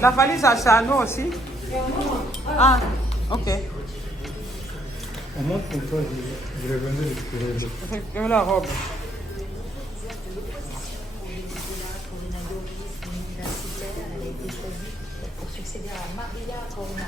La valise à Chano aussi. Ah, ok. On monte pour toi, je revenais de La robe. Pour succéder à Maria Corona.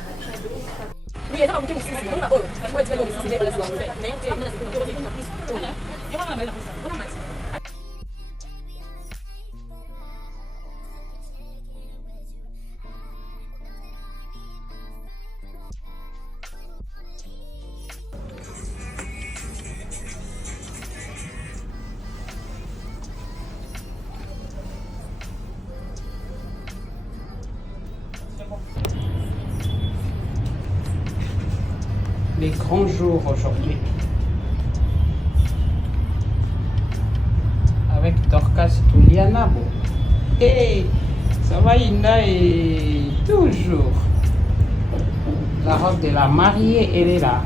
Les grands jours aujourd'hui. Avec Dorcas Toulianabo. Hey, ça va Inda et toujours. La robe de la mariée, elle est là.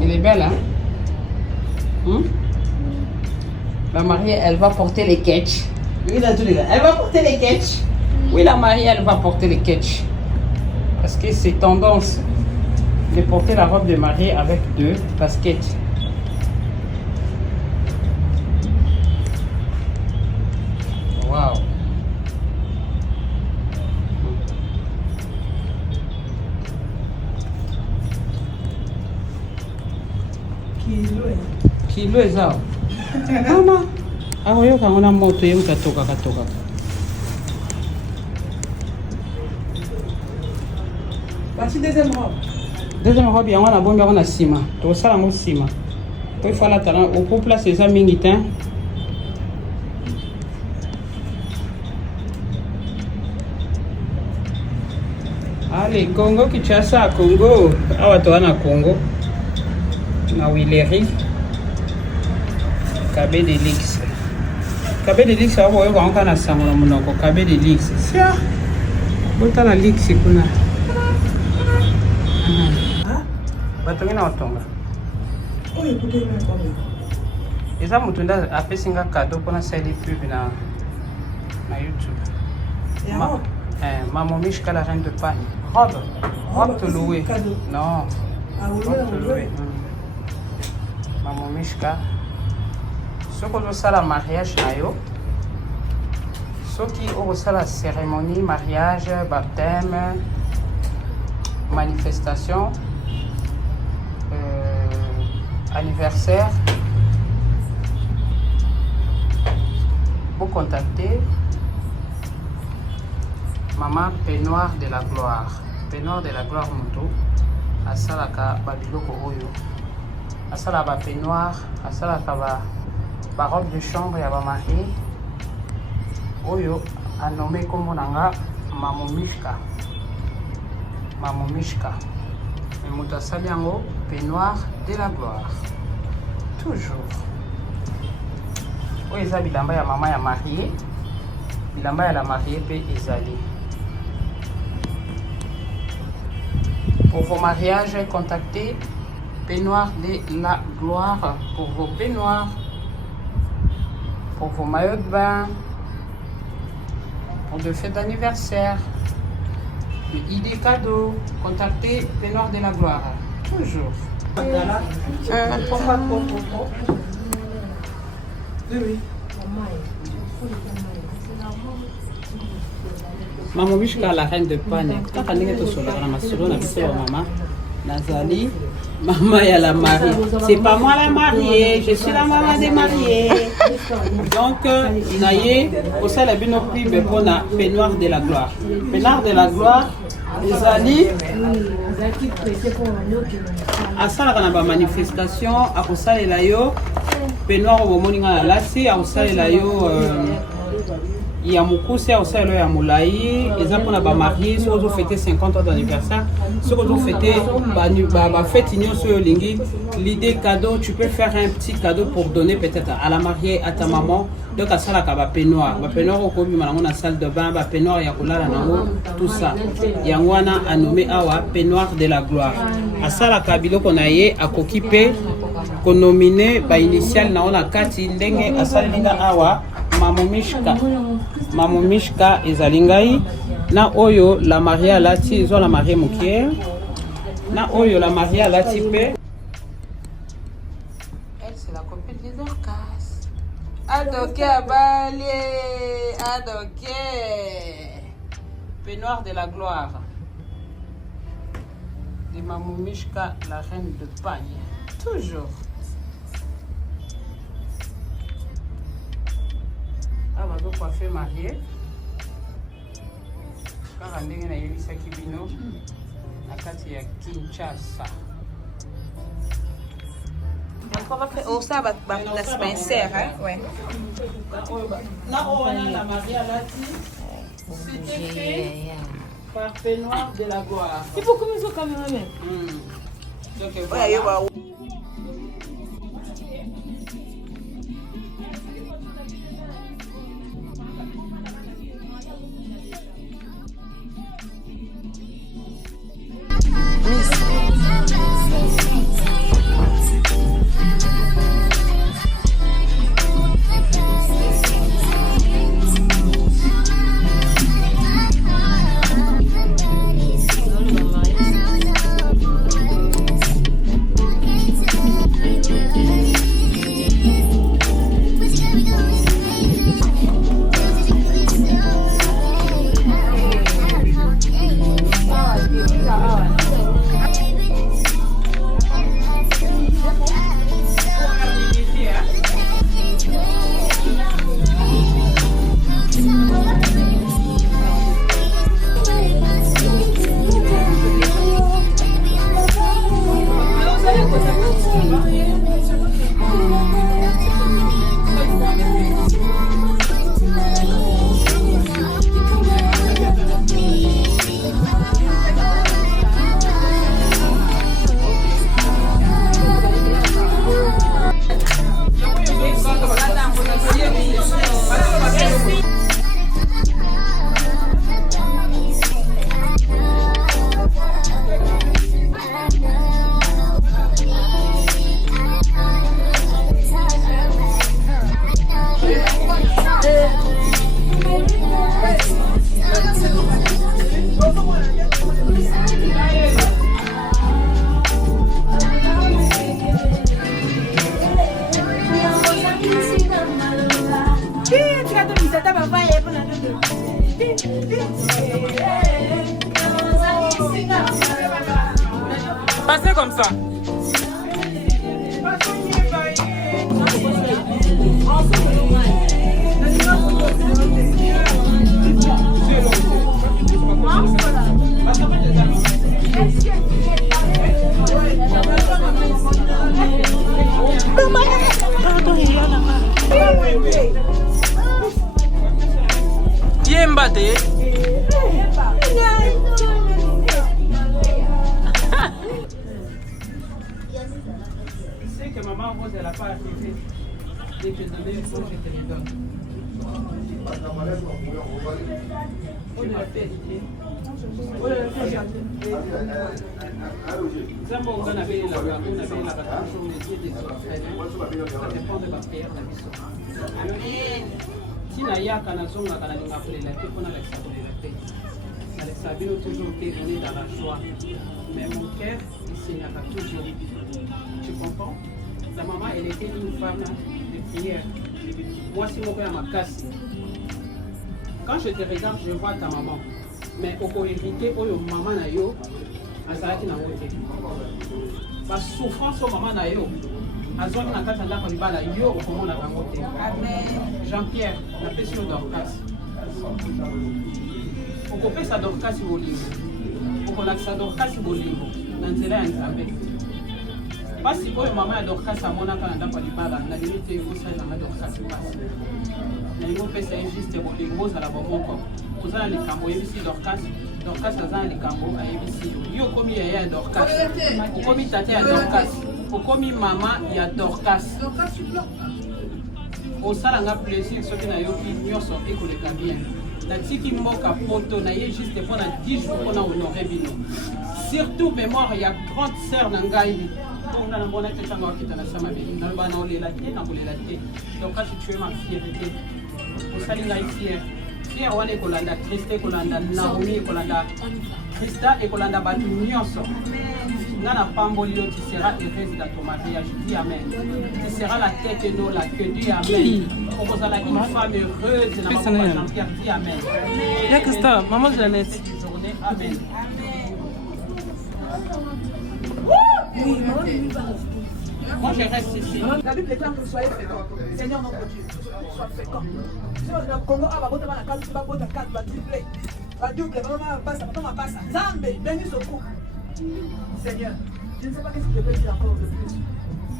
Elle est belle, hein? La mariée, elle va porter les ketchs. Oui, dans tous les cas. Elle va porter les ketchs. Oui, la mariée, elle va porter les ketchs. Parce que c'est tendance de porter la robe de mariée avec 2 baskets. Waouh! Kilo eza. Mama. Ah oui, on a moto yem katoka. Voici deuxième robe. Deuxième robe, il y a un bon on a ciment. Tout ça, on a ciment. Il faut la talent. Au couple, là, c'est ça, mingitin. Allez, Congo, Kinshasa, Congo. Ah, tu as Congo. Na Willery. Cabé de Lix. Cabé de Lix, on va encore na Samoa Monoko. Cabé de Lix. C'est ça. Bota na Lix, c'est quoi? Batongina watonga. Oyo kutema combien? Eza mutunda apesinga cadeau pona sali pub na YouTube. Maman Mishka la reine de Pagne. Robe te louer. Non. Ah oui, louer. Maman Mishka. Soko zo sala mariage na yo. Soki o sala cérémonie, mariage, baptême, manifestation. Anniversaire, vous contactez Maman Peignoir de la Gloire. Peignoir de la Gloire Moto. Asalaka Babiloko Oyo. Asala ba peignoir, asalaka ba robe de chambre ya ba marié. Oyo a nommé comme nanga Maman Mishka. Maman Mishka. Et moto asali yango Peignoir de la Gloire. Toujours. Oui, ça bilamba ya maman ya mariée. Bilamba ya la mariée pe ezali. Pour vos mariages, contactez Peignoir de la Gloire pour vos peignoirs, pour vos maillots de bain, pour de fêtes d'anniversaire, le ID cadeau. Contactez Peignoir de la Gloire. Toujours. Oui. Maman Mishka la reine de Pagne. Quand on est sur la masolo, on a vu maman. Nazali, maman et la mariée. C'est pas moi la mariée, je suis la maman des mariés. Donc, naïe, au sein de la pub pour la Peignoir de la Gloire. Peignoir de la Gloire, Nazali. À ça, on a une manifestation, à ça, il y a Peignoir au moment où on a lassé, à ça, il y a Il y a Moukoussia aussi à l'heure à Moulaï, ils ont ba marié, ceux qui ont fêté 50 ans d'anniversaire, ceux qui ont fêté ba fête sur Lingi. L'idée cadeau, tu peux faire un petit cadeau pour donner peut-être à la mariée, à ta maman. Donc à ça la ba peignoir au kobi malango na salle de bain, ba peignoir ya kolala nango, tout ça. Yangwana a nommé awa peignoir de la gloire. À ça la kabilo qu'on a yé à kokipe qu'on nominé ba initial na ona kati ndenge à salinga awa Maman Mishka ezalingai na oyo la Maria lati ils ont la mariée mukier na oyo la Maria lati pe elle c'est la copine de Dorcas Adoké Abalé Adoké peignoir de la gloire de Maman Mishka la reine de pagne toujours. Ah, bah, donc, coiffé marié. Quand on est à Elisa Kibino, à Katia Kinshasa. Oh, ça va la Spencer, hein? Ouais. Là, on a la Maria Lati. C'était fait par peignoir de la gloire. Il faut commencer au caméraman. Donc, voilà. Passez comme ça. Yembate. Que maman Rose elle n'a pas arrivé. Dès que je te donne une fois, je te les donne. Ça dépend de ma prière, la mission. Si Nayaka Nazonga Kanalinga pour la paix, on a la paix. Alexandre toujours été dans la joie. Mais mon cœur, il saignera toujours. Tu comprends? Ta maman, elle était une femme de prière. Moi, si mon père m'a cassé. Quand je te regarde, je vois ta maman. Mais au pour éviter, oh, maman na yo, azalaki na wote. La souffrance au maman na yo, azongi na kati ndako libala yo okomona bango te. Amen. Jean-Pierre, na pesi yo Dorcas. Okopesa Dorcas bolingo. Okolakisa Dorcas bolingo na nzela ya Nzambe. Pasi oyo mama ya Dorcas amonaka na ndako ya libala na limite ekosalelanga Dorcas pasi nalingi opesa ye juste bolingo ozala bomoko oza na likambo oyebisi Dorcas aza na likambo ayebisi yo okomi yaya ya Dorcas okomi tata ya Dorcas okomi mama ya Dorcas osalanga plaisir soki nayoki nyonso ekoleka bien natiki mboka poto na ye juste mpona 10 jours mpona honore bino surtout mémoire ya grande sœur na ngai on a bona te tanga wakita na sama bini na bana olela te na kolela te donc quand tu es ma fierté osali ngai fier wana ekolanda Christa ekolanda Naomi ekolanda Christa ekolanda bato nyonso nga na pamboli yo tu seras heureuse dans ton mariage dis amen tu seras la tête et non la queue dis amen okozala une femme heureuse na maman Jean-Pierre dis amen ya Christa maman Jeannette journée amen. Moi je reste ici. La Bible déclare que soyez féconds. Seigneur notre Dieu, sois fécond. Si on a Congo, on va voter dans la case, on va voter dans la case, on va tripler. Va double, on va passer. Zambé, bénis ce coup. Seigneur, je ne sais pas qu'est-ce que je peux dire encore de plus.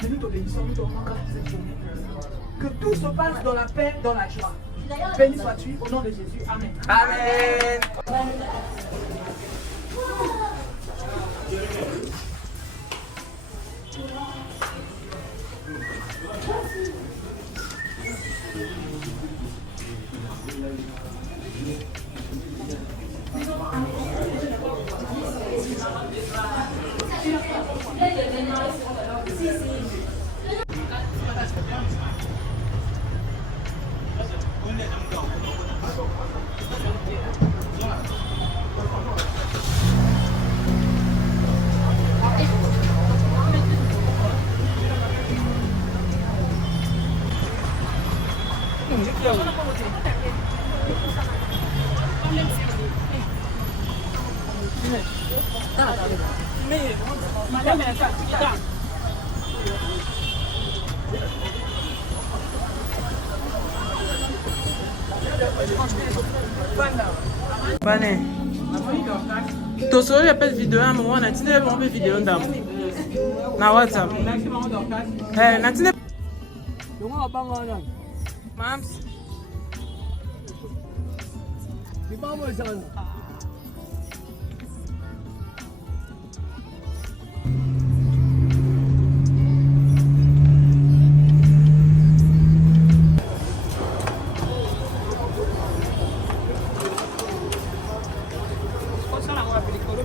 Mais nous te bénissons, nous te rendons grâce pour cette journée. Que tout se passe dans la paix, dans la joie. Béni sois-tu au nom de Jésus. Amen. Amen. Bane. Tosoro yapes video ya mwa na tine bon be video ndam. Na WhatsApp. Na tine. Dongo bango na. Mams. Di ba mo isa kan?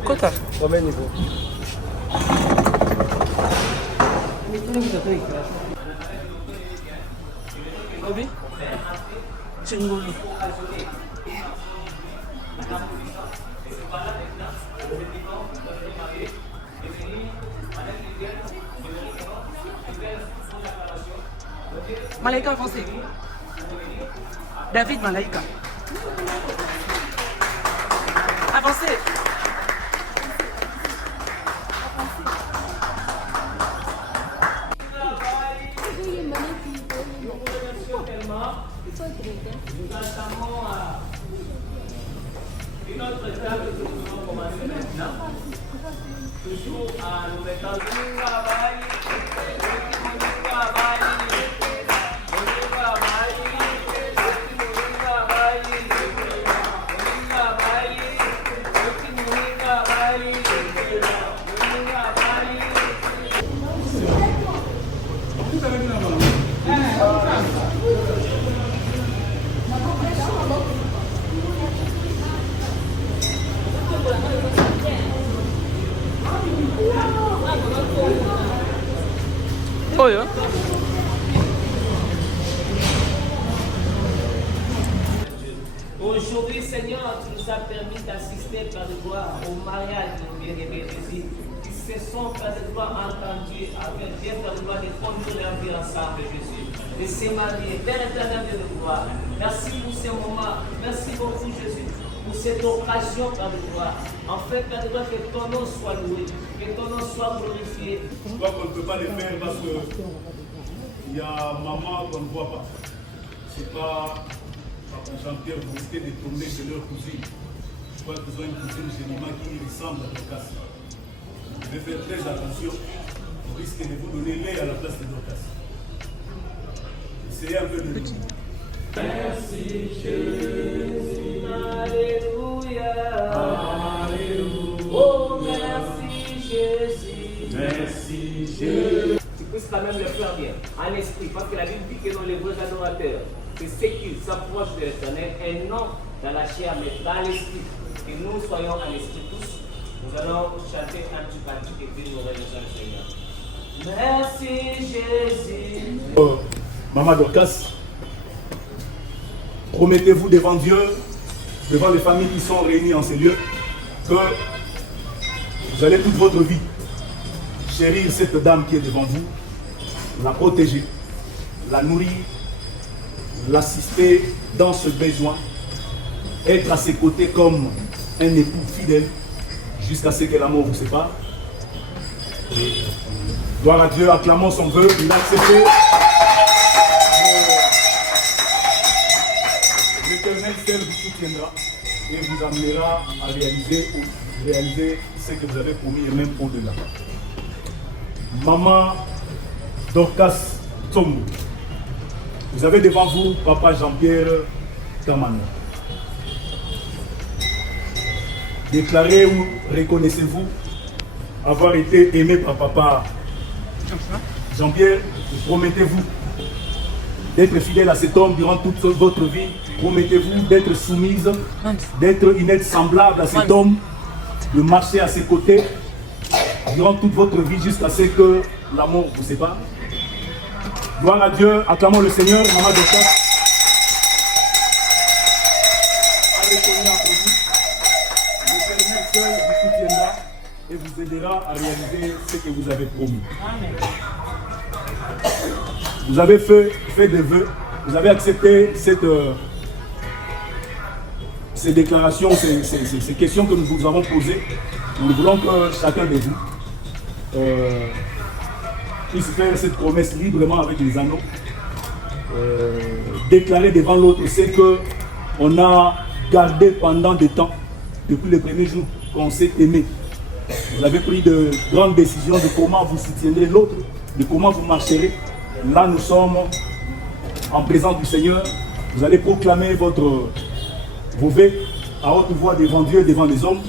Kota. Combien niveau? Obi? Chingolo. Malaika avancez. David Malaika. Avancez. Nous entamons une autre étape que nous allons commencer maintenant. Toujours en nous mettant Oyo. Aujourd'hui, Seigneur, tu nous as permis d'assister par le gloire au mariage de nos bien-aimés Jésus, qui se sont par le gloire entendus avec Dieu par le gloire de conduire leur vie ensemble, Jésus, de se marier. Père éternel de gloire, merci pour ce moment, merci beaucoup, Jésus, pour cette occasion par le gloire. En fait, par le gloire, que ton nom soit loué, que ton nom soit glorifié. Je crois qu'on ne peut pas le faire parce que il y a maman qu'on ne voit pas. C'est pas Jean-Pierre vous risquez de tourner chez leur cousine. Je crois qu'ils ont une cousine chez maman qui ressemble à Dorcas. Je vais faire très attention on risque de vous donner lait à la place de Dorcas. Essayez un peu de nous. Merci Jésus, alléluia. Alléluia. Oh merci Jésus. Merci Jésus. Tu puisses quand même le faire bien, en esprit, parce que la Bible dit que dans les vrais adorateurs, c'est ceux qui s'approchent de l'Éternel et non dans la chair, mais dans l'esprit. Que nous soyons en esprit tous. Nous allons chanter un petit cantique et puis nous remercions le Seigneur. Merci Jésus. Maman Dorcas, promettez-vous devant Dieu, devant les familles qui sont réunies en ces lieux, que vous allez toute votre vie chérir cette dame qui est devant vous, la protéger, la nourrir, l'assister dans ce besoin, être à ses côtés comme un époux fidèle jusqu'à ce que l'amour vous sépare. Et gloire à Dieu, acclamons son vœu, il a accepté. L'Éternel seul vous soutiendra et vous amènera à réaliser ce que vous avez promis et même au-delà. Maman Dorcas Tsongo, vous avez devant vous Papa Jean-Pierre Kamano. Déclarez ou reconnaissez-vous avoir été aimé par Papa Jean-Pierre? Promettez-vous d'être fidèle à cet homme durant toute votre vie? Promettez-vous d'être soumise, d'être une aide semblable à cet homme, de marcher à ses côtés durant toute votre vie jusqu'à ce que l'amour vous sépare? Gloire à Dieu, acclamons le Seigneur. Maman Dorcas, l'Éternel seul vous soutiendra et vous aidera à réaliser ce que vous avez promis. Amen. Vous avez fait des vœux, vous avez accepté ces déclarations, ces questions que nous vous avons posées. Nous voulons que chacun de vous puisse faire cette promesse librement avec les anneaux. Déclarer devant l'autre ce qu'on a gardé pendant des temps, depuis les premiers jours qu'on s'est aimé. Vous avez pris de grandes décisions de comment vous soutiendrez l'autre, de comment vous marcherez. Là, nous sommes en présence du Seigneur. Vous allez proclamer vos vœux à haute voix devant Dieu et devant les hommes,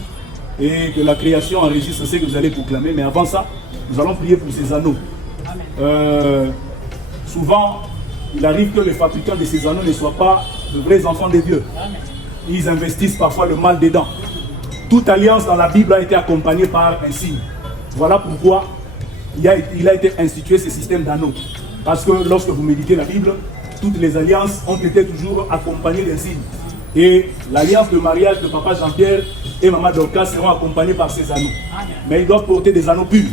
et que la création enregistre ce que vous allez proclamer. Mais avant ça, nous allons prier pour ces anneaux. Souvent, il arrive que les fabricants de ces anneaux ne soient pas de vrais enfants de Dieu. Ils investissent parfois le mal dedans. Toute alliance dans la Bible a été accompagnée par un signe. Voilà pourquoi il a été institué ce système d'anneaux. Parce que lorsque vous méditez la Bible, toutes les alliances ont été toujours accompagnées d'un signe. Et l'alliance de mariage de Papa Jean-Pierre et Maman Dorcas seront accompagnés par ces anneaux. Amen. Mais ils doivent porter des anneaux purs.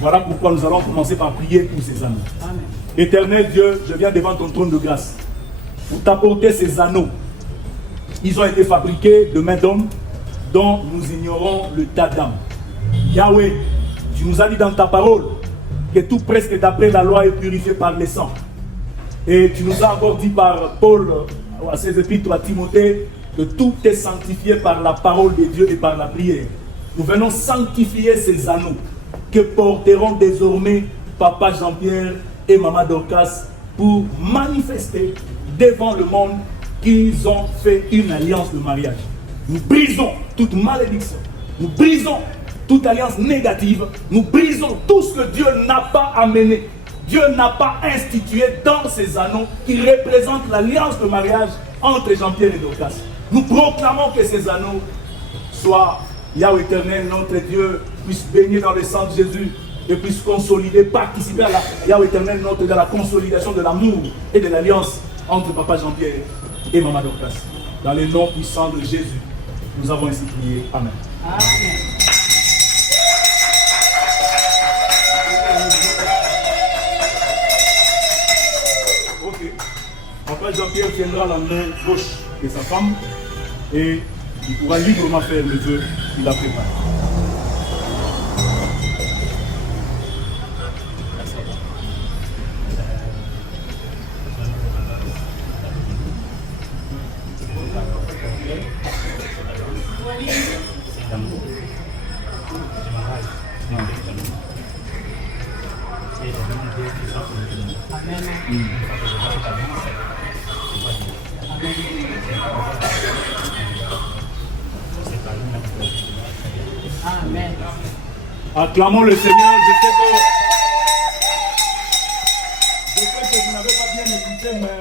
Voilà pourquoi nous allons commencer par prier pour ces anneaux. Amen. Éternel Dieu, je viens devant ton trône de grâce pour t'apporter ces anneaux. Ils ont été fabriqués de main d'homme dont nous ignorons le tas d'âme. Yahweh, tu nous as dit dans ta parole que tout presque d'après la loi est purifié par le sang. Et tu nous as encore dit par Paul à ses épîtres à Timothée que tout est sanctifié par la parole de Dieu et par la prière. Nous venons sanctifier ces anneaux que porteront désormais Papa Jean-Pierre et Maman Dorcas pour manifester devant le monde qu'ils ont fait une alliance de mariage. Nous brisons toute malédiction, nous brisons toute alliance négative, nous brisons tout ce que Dieu n'a pas amené. Dieu n'a pas institué dans ces anneaux qui représentent l'alliance de mariage entre Jean-Pierre et Dorcas. Nous proclamons que ces anneaux soient, Yahweh éternel, notre Dieu, puisse baigner dans le sang de Jésus et puisse consolider, participer à la Yahweh éternel, dans la consolidation de l'amour et de l'alliance entre Papa Jean-Pierre et Maman Dorcas. Dans le nom puissant de Jésus, nous avons ainsi prié. Amen. Amen. Papa Jean-Pierre tiendra la main gauche de sa femme et il pourra librement faire le vœu qu'il a préparé. Amen. Acclamons le Seigneur. Je sais que vous n'avez pas bien écouté, mais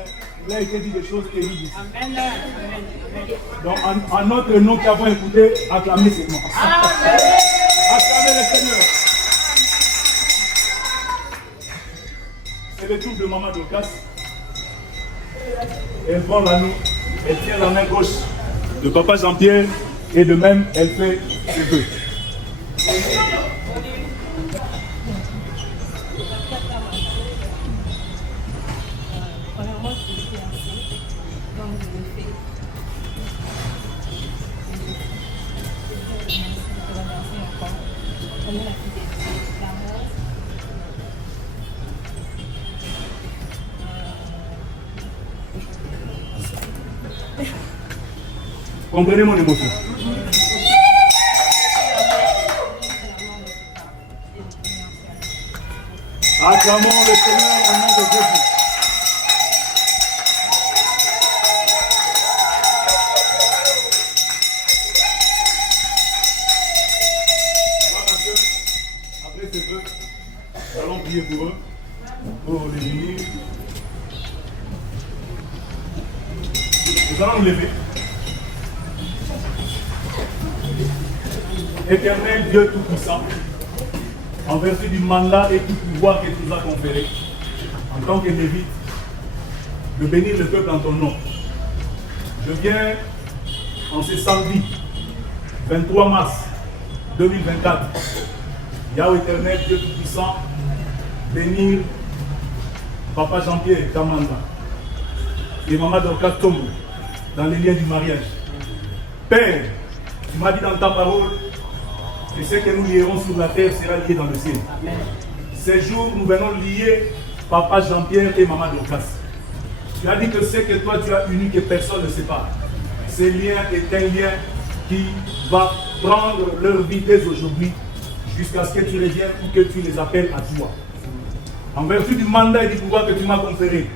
il a été dit des choses terribles ici. Amen. Donc, en notre nom qui avons écouté, acclamez seulement. Amen. Acclamez le Seigneur. C'est le tour de Maman Dorcas. Elle prend l'anneau, elle tient la main gauche de Papa Jean-Pierre et de même, elle fait ses vœux. Premièrement, je suis fiancée, donc je le fais. Je remercie encore. Prenez la fidélité, l'amour. Comprenez mon émotion. Acclamons le Seigneur au nom de Jésus. Après ces vœux, nous allons prier pour eux, pour les unis. Nous allons nous lever. Éternel Dieu Tout-Puissant, en vertu du mandat et du pouvoir que tu nous as conféré, en tant que Lévite, de bénir le peuple en ton nom. Je viens en ce samedi, 23 mars 2024, Yahweh éternel, Dieu Tout-Puissant, bénir Papa Jean-Pierre Kamanda et Maman Dorcas Tombo dans les liens du mariage. Père, tu m'as dit dans ta parole, et ce que nous lierons sur la terre sera lié dans le ciel. Amen. Ces jours, nous venons lier Papa Jean-Pierre et Maman Dorcas. Tu as dit que ce que toi tu as uni, que personne ne sépare. Ce lien est un lien qui va prendre leur vie dès aujourd'hui jusqu'à ce que tu reviennes ou que tu les appelles à toi. En vertu du mandat et du pouvoir que tu m'as conféré,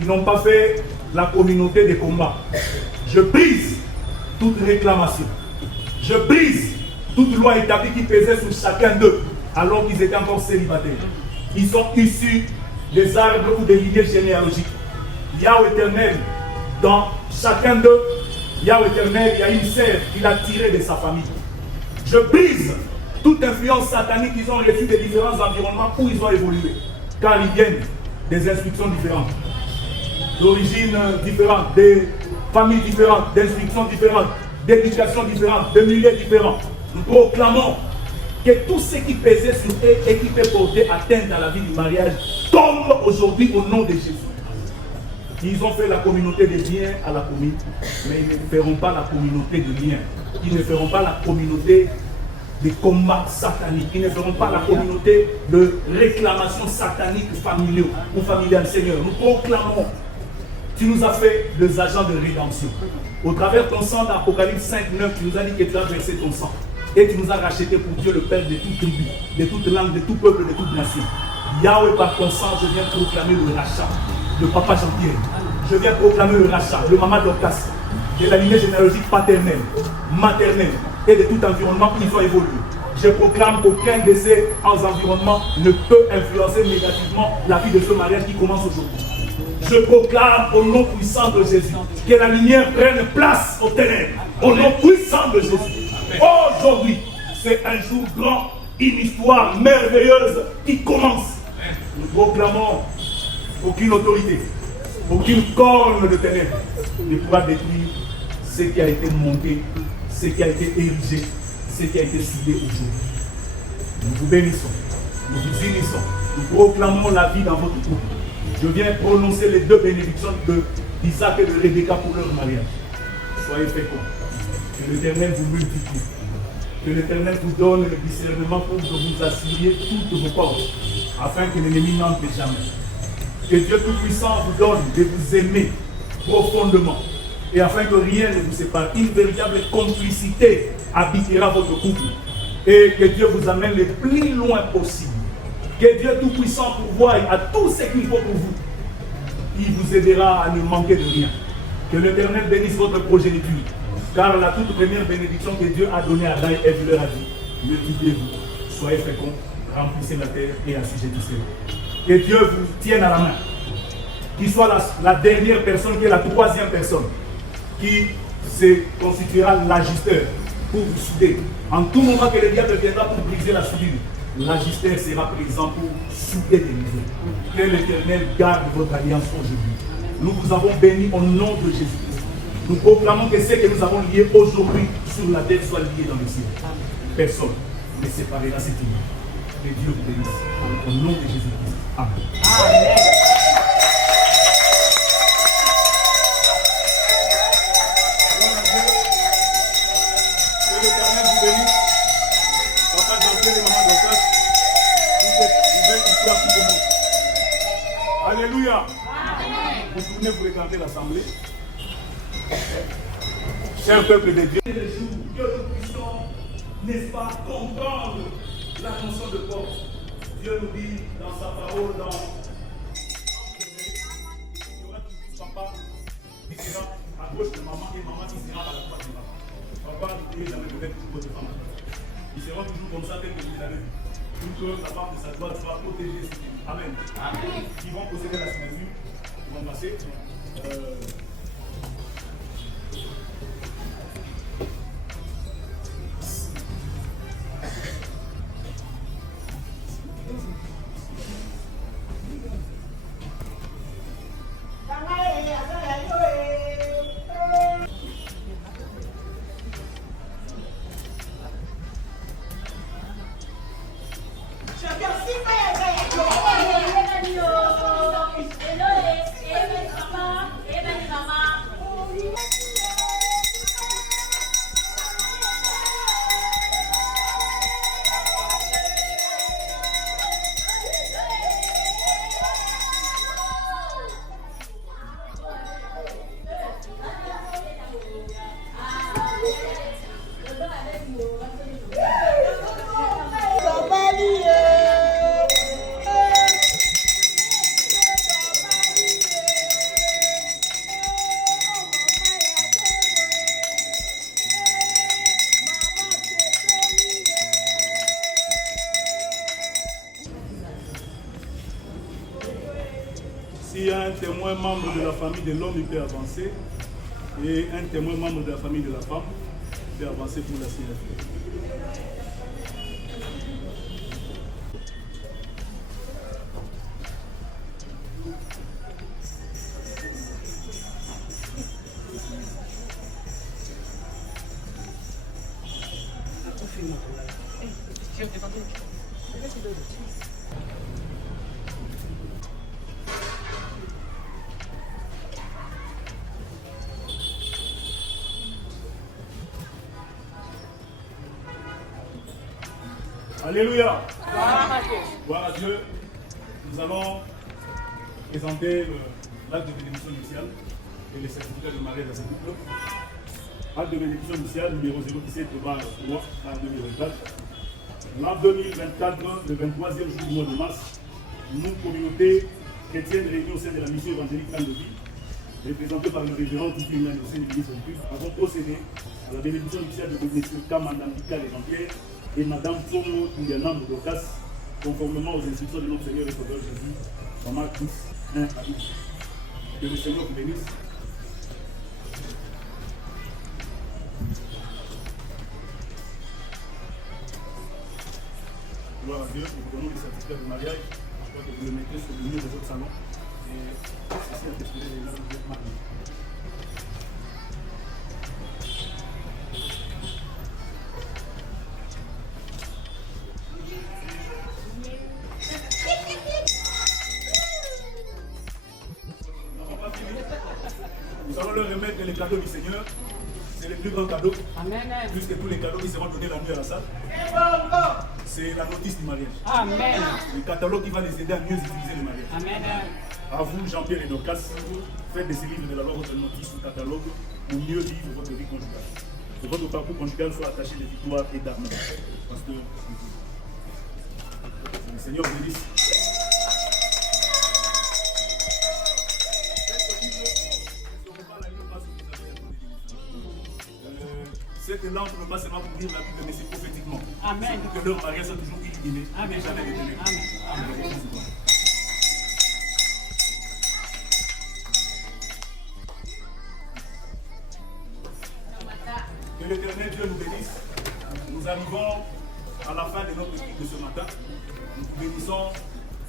ils n'ont pas fait la communauté des combats. Je brise toute réclamation. Je brise toute loi établie qui pesait sur chacun d'eux alors qu'ils étaient encore célibataires. Ils sont issus des arbres ou des lignées généalogiques. Yahweh éternel, dans chacun d'eux, Yahweh éternel, il y a une sève qu'il a tirée de sa famille. Je brise toute influence satanique qu'ils ont reçue des différents environnements où ils ont évolué. Car ils viennent des instructions différentes, d'origines différentes, des familles différentes, d'instructions différentes, d'éducation différente, de milieux différents. Nous proclamons que tout ce qui pesait sur eux et qui peut porter atteinte à la vie du mariage tombe aujourd'hui au nom de Jésus. Ils ont fait la communauté des biens à la commune, mais ils ne feront pas la communauté de liens. Ils ne feront pas la communauté des combats sataniques. Ils ne feront pas la communauté de réclamations sataniques familiaux ou familiales. Seigneur, nous proclamons. Tu nous as fait des agents de rédemption. Au travers de ton sang d'Apocalypse 5, 9, tu nous as dit que tu as versé ton sang. Et tu nous as racheté pour Dieu le Père de toute tribu, de toute langue, de tout peuple, de toute nation. Yahweh, par ton sang, je viens proclamer le rachat de Papa Jean-Pierre. Je viens proclamer le rachat de Maman Dorcas, de la lignée généalogique paternelle, maternelle et de tout environnement où ils ont évolué. Je proclame qu'aucun de ces environnements ne peut influencer négativement la vie de ce mariage qui commence aujourd'hui. Je proclame au nom puissant de Jésus que la lumière prenne place aux ténèbres. Au nom puissant de Jésus. Aujourd'hui, c'est un jour grand, une histoire merveilleuse qui commence. Nous proclamons aucune autorité, aucune corne de ténèbres ne pourra détruire ce qui a été monté, ce qui a été érigé, ce qui a été soudé aujourd'hui. Nous vous bénissons, nous vous unissons, nous proclamons la vie dans votre couple. Je viens prononcer les deux bénédictions d'Isaac et de Rebecca pour leur mariage. Soyez féconds. Que l'Éternel vous multiplie. Que l'Éternel vous donne le discernement pour que vous assuriez toutes vos portes, afin que l'ennemi n'entre jamais. Que Dieu Tout-Puissant vous donne de vous aimer profondément, et afin que rien ne vous sépare. Une véritable complicité habitera votre couple, et que Dieu vous amène le plus loin possible. Que Dieu Tout-Puissant pourvoie à tout ce qu'il faut pour vous. Il vous aidera à ne manquer de rien. Que l'Éternel bénisse votre progéniture. Car la toute première bénédiction que Dieu a donnée à Adam et Ève leur a dit, multipliez-vous, soyez féconds, remplissez la terre et assujettissez-vous. Que Dieu vous tienne à la main. Qu'il soit la dernière personne, qui est la troisième personne, qui se constituera l'ajusteur pour vous souder. En tout moment que le diable viendra pour briser la soudure, l'ajusteur sera présent pour souder des niveaux. Que l'Éternel garde votre alliance aujourd'hui. Nous vous avons bénis au nom de Jésus. Nous proclamons que ce que nous avons lié aujourd'hui sur la terre soit lié dans le ciel. Personne ne séparera cette union. Que Dieu vous bénisse. Au nom de Jésus-Christ. Amen. Amen. Que l'Éternel vous bénisse. Papa Jean-Pierre et maman Dorcas, vous êtes nouvelle histoire qui commence. Alléluia. Vous tournez, vous regardez l'assemblée. Cher peuple de Dieu, les jours que nous puissions, n'est-ce pas, comprendre la notion de force. Dieu nous dit dans sa parole, dans il y aura toujours papa qui sera à gauche de maman et maman qui sera à la droite de maman. Papa n'oubliez jamais de mettre votre femme. Ils seront toujours comme ça tel que vous l'avez vu. Une chose, la femme de sa droite sera protégée. Amen. Amen. Ils vont posséder la signature, ils vont passer. S'il y a un témoin membre de la famille de l'homme, il peut avancer. Et un témoin membre de la famille de la femme, il peut avancer pour la signature. Alléluia. Gloire à Dieu. Nous allons présenter l'acte de bénédiction initiale et les certificats de mariage à ce couple. Acte de bénédiction initiale numéro 017 3 en 2024. L'an 2024, le 23e jour du mois de mars, nous, communauté chrétienne réunie au sein de la mission évangélique Plan de Vie, représentée par le révérend Titi Mian au sein de l'église solitude, avons procédé à la bénédiction initiale de M. Kamandambika et Jean-Pierre et Mme Tomo Tunganam Dorcas, conformément aux instructions de notre Seigneur et Sauveur Jésus, dans Marc 10, 1 à 12. Que le Seigneur vous bénisse. Gloire à Dieu, nous vous donnons les certificats de mariage. Je crois que vous le mettez sur le mur de votre salon. Et ceci a été les gens de votre mariage. Nous allons leur remettre les cadeaux du Seigneur. C'est le plus grand cadeau. Amen. Plus que tous les cadeaux qui seront donnés la nuit à la salle. C'est la notice du mariage. Amen. Le catalogue qui va les aider à mieux utiliser le mariage. Amen. À vous, Jean-Pierre et Dorcas, faites de ces livres de la loi votre notice ou catalogue pour mieux vivre votre vie conjugale. Que votre parcours conjugal soit attaché de victoire et d'armes. Parce que Le Seigneur bénisse. Cette langue ne pas seulement pour dire la Bible, mais c'est prophétiquement. Amen. C'est pour que leur mariage soit toujours illuminé. Amen. Jamais détenu. Amen. Que l'Éternel Dieu nous bénisse. Nous arrivons à la fin de notre étude de ce matin. Nous vous bénissons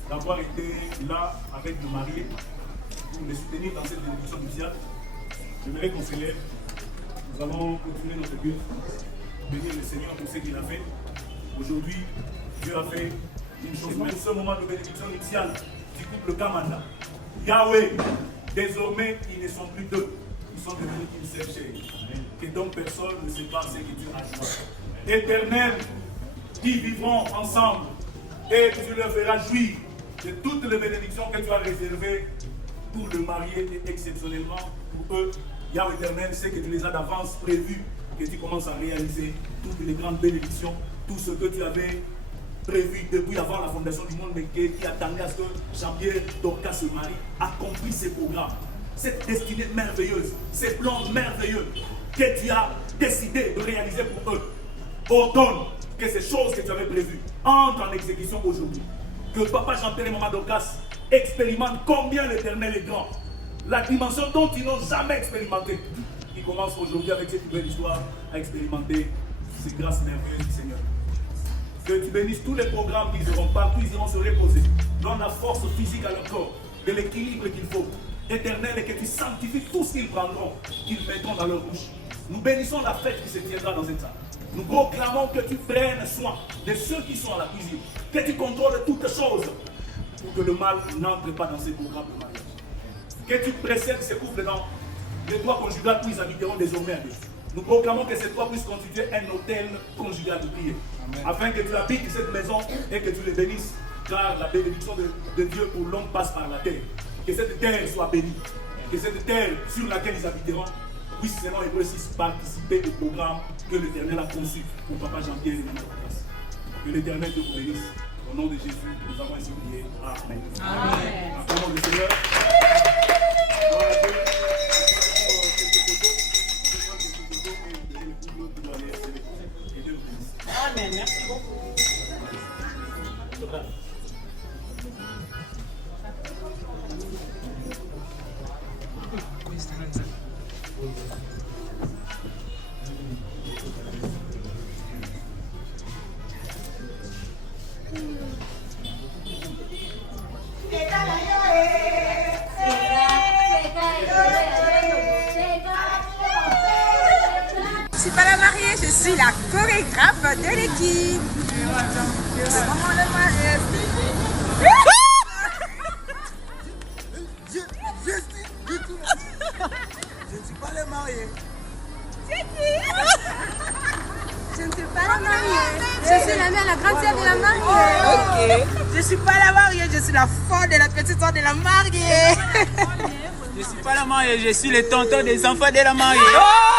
d'avoir été là avec le marié pour les soutenir dans cette bénédiction nuptiale. J'aimerais qu'on se lève. Nous allons continuer notre but, bénir le Seigneur pour ce qu'il a fait. Aujourd'hui, Dieu a fait une chose. Même ce moment de bénédiction nuptiale du couple Kamanda. Yahweh, désormais, ils ne sont plus deux. Ils sont devenus une seule chair. Que donc personne ne sépare ce que Dieu a choisi. Éternel, qui vivront ensemble et tu leur feras jouir de toutes les bénédictions que tu as réservées pour le marié et exceptionnellement pour eux. Yahweh éternel, c'est que tu les as d'avance prévus, que tu commences à réaliser toutes les grandes bénédictions, tout ce que tu avais prévu depuis avant la fondation du monde, mais qui attendait à ce que Jean-Pierre Dorcas se marie, accomplit ses programmes, cette destinée merveilleuse, ces plans merveilleux que tu as décidé de réaliser pour eux. Ordonne que ces choses que tu avais prévues entrent en exécution aujourd'hui. Que papa Jean-Pierre et maman Dorcas expérimentent combien l'Éternel est grand. La dimension dont ils n'ont jamais expérimenté. Ils commencent aujourd'hui avec cette nouvelle histoire à expérimenter ces grâces merveilleuses du Seigneur. Que tu bénisses tous les programmes qu'ils auront, partout ils iront se reposer. Donne la force physique à leur corps, de l'équilibre qu'il faut. Éternel, et que tu sanctifies tout ce qu'ils prendront, qu'ils mettront dans leur bouche. Nous bénissons la fête qui se tiendra dans cette salle. Nous proclamons que tu prennes soin de ceux qui sont à la cuisine, que tu contrôles toutes choses pour que le mal n'entre pas dans ces programmes de mariage. Que tu précèdes ces couples dans les toits conjugales où ils habiteront désormais à Dieu. Nous proclamons que ces toits puissent constituer un hôtel conjugal de prière. Afin que tu habites cette maison et que tu les bénisses, car la bénédiction de Dieu pour l'homme passe par la terre. Que cette terre soit bénie. Que cette terre sur laquelle ils habiteront puisse selon Hébreux 6 participer au programme que l'Éternel a conçu pour papa Jean-Pierre et notre place. Que l'Éternel te bénisse. Au nom de Jésus, nous avons ainsi prié. Amen. Amen. Acclamons le Seigneur. Amen. Merci beaucoup. Je suis pas la mariée, je suis la chorégraphe de l'équipe. C'est vraiment le mariage. Je ne suis pas le marié. Je ne suis pas la mariée. Je suis la mère, la grande sœur de la mariée. Ok. Je suis pas la mariée, je suis la femme de la petite soeur de la mariée. Je suis pas la mariée, je suis le tonton des enfants de la mariée. Amen.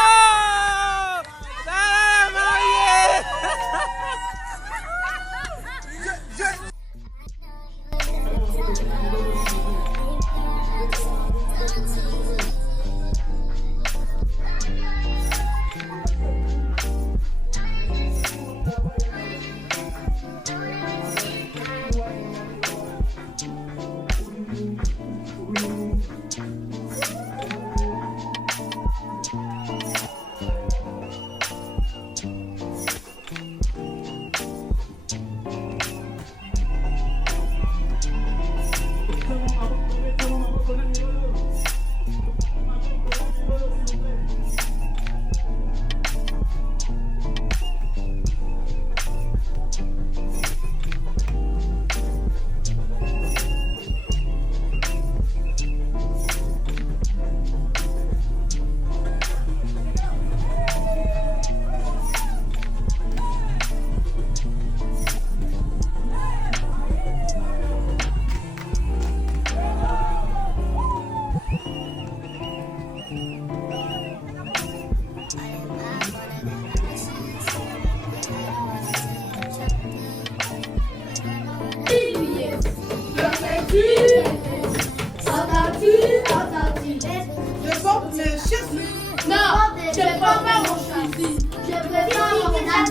Je prends mon fusil. Je prépare mon arme.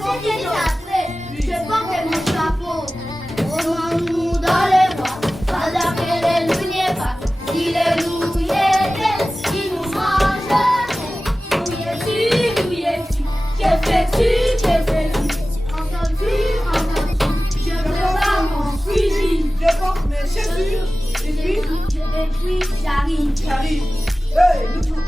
Je porte mon chapeau. Nous dans les bois. Pas d'après les loups n'est pas. Si les loups y étaient, ils nous mangeraient. Où es-tu, où es-tu? Que fais-tu, que fais-tu? Entends-tu? Je prépare mon fusil. Je porte mes chaussures. Et puis, j'arrive. J'arrive. Hey, nous tous.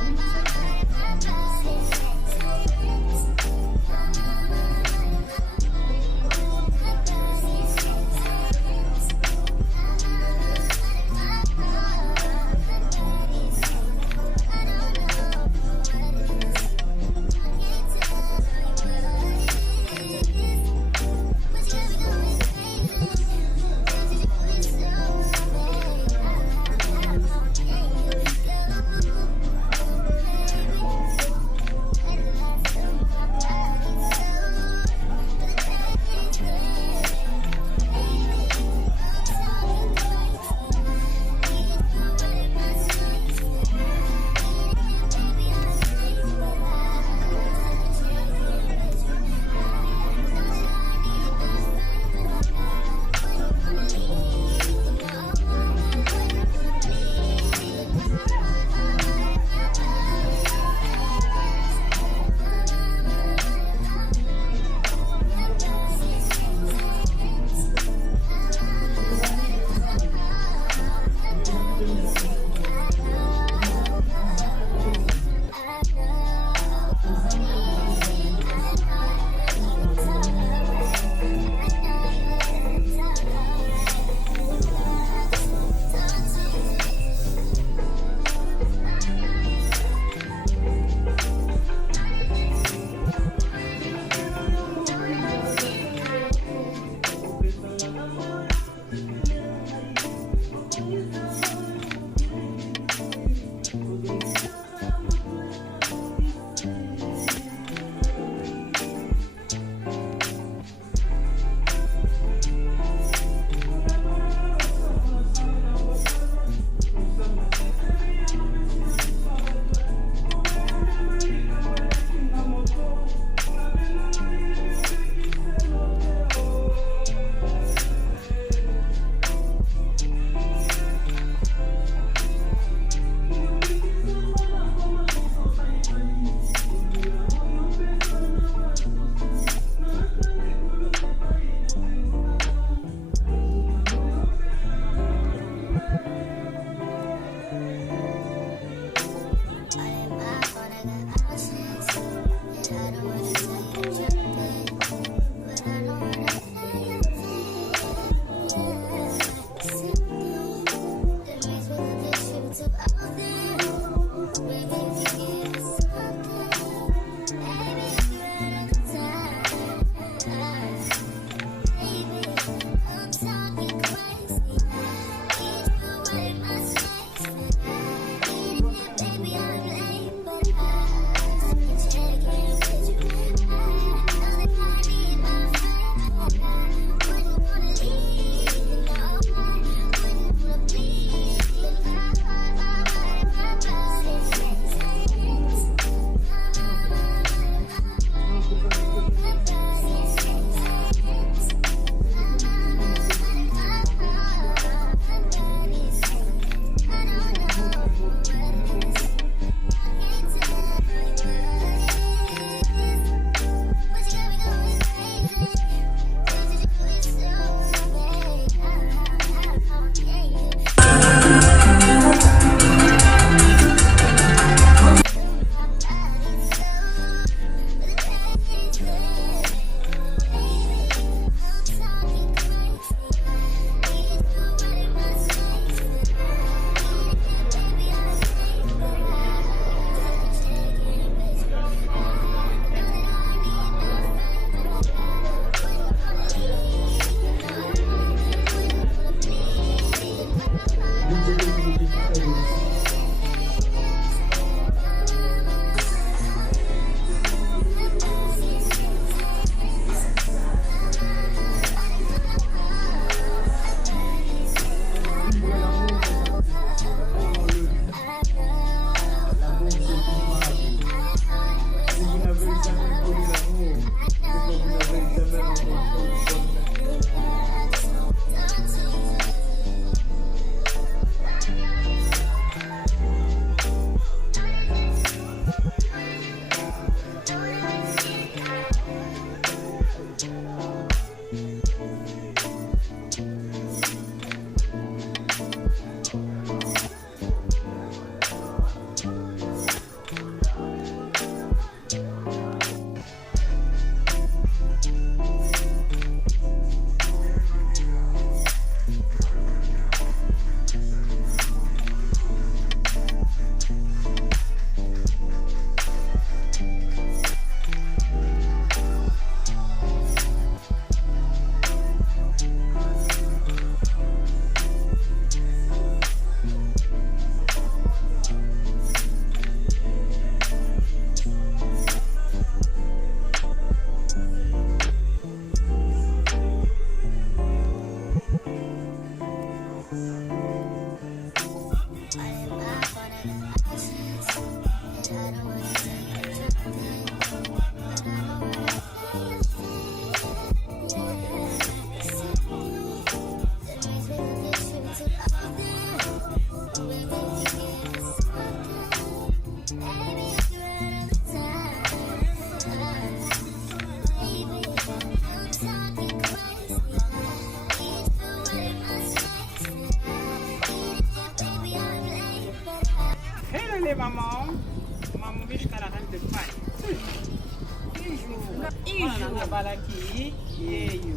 Balaki, yeyo.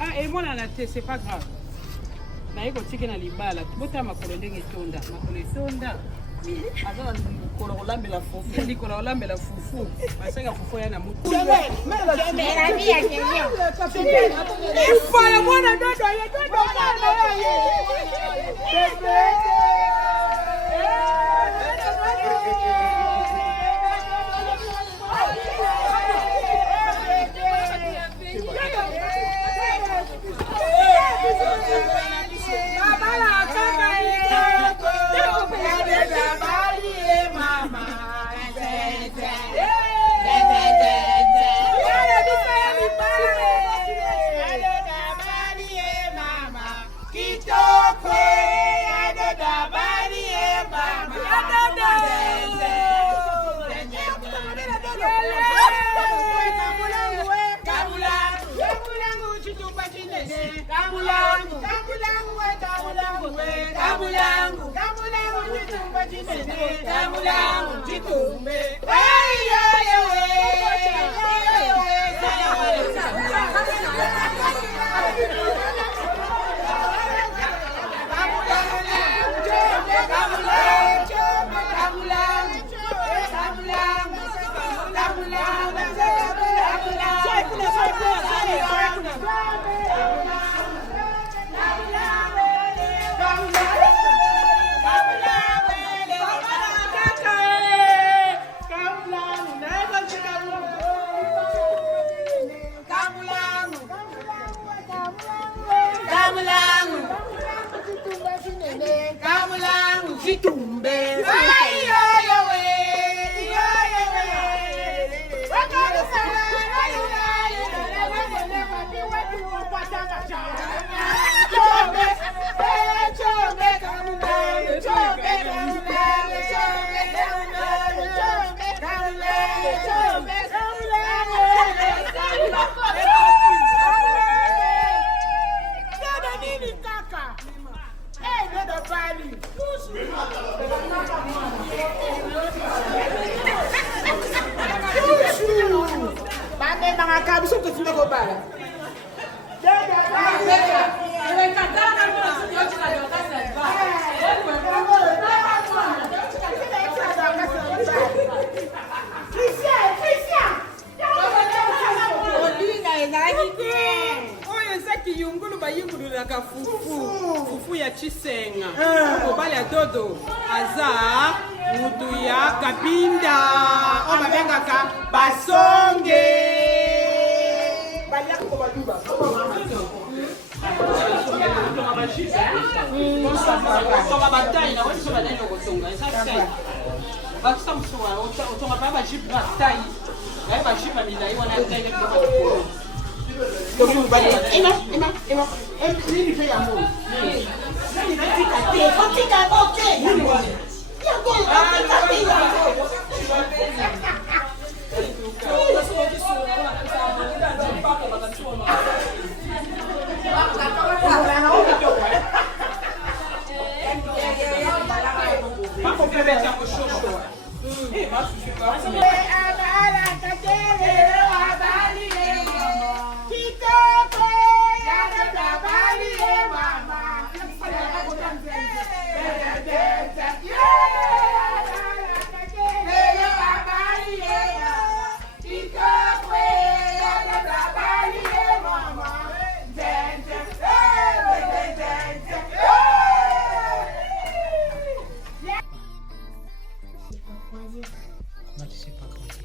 Ah, et moi, la tête, c'est pas grave. Mais il faut que na libala. Bota makolo ndenge tonda. Makolo tonda. Azana likolo olambela fufu. Likolo olambela fufu. Basanga fufu ya na mutu. Il faut le mwana dodo ye dodo. Fufu ya chisenga obali ya dodo aza mutu ya kabinda o babengaka basonge balia ko baluba Comment tu sais pas grandir?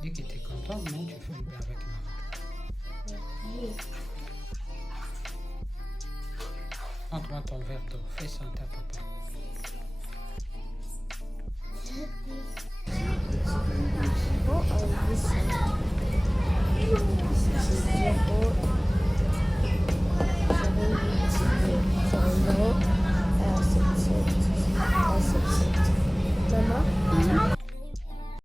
Dis que tu es content, mais tu fais le bain avec maman. Montre-moi ton verre d'eau. Fais ça à ta papa.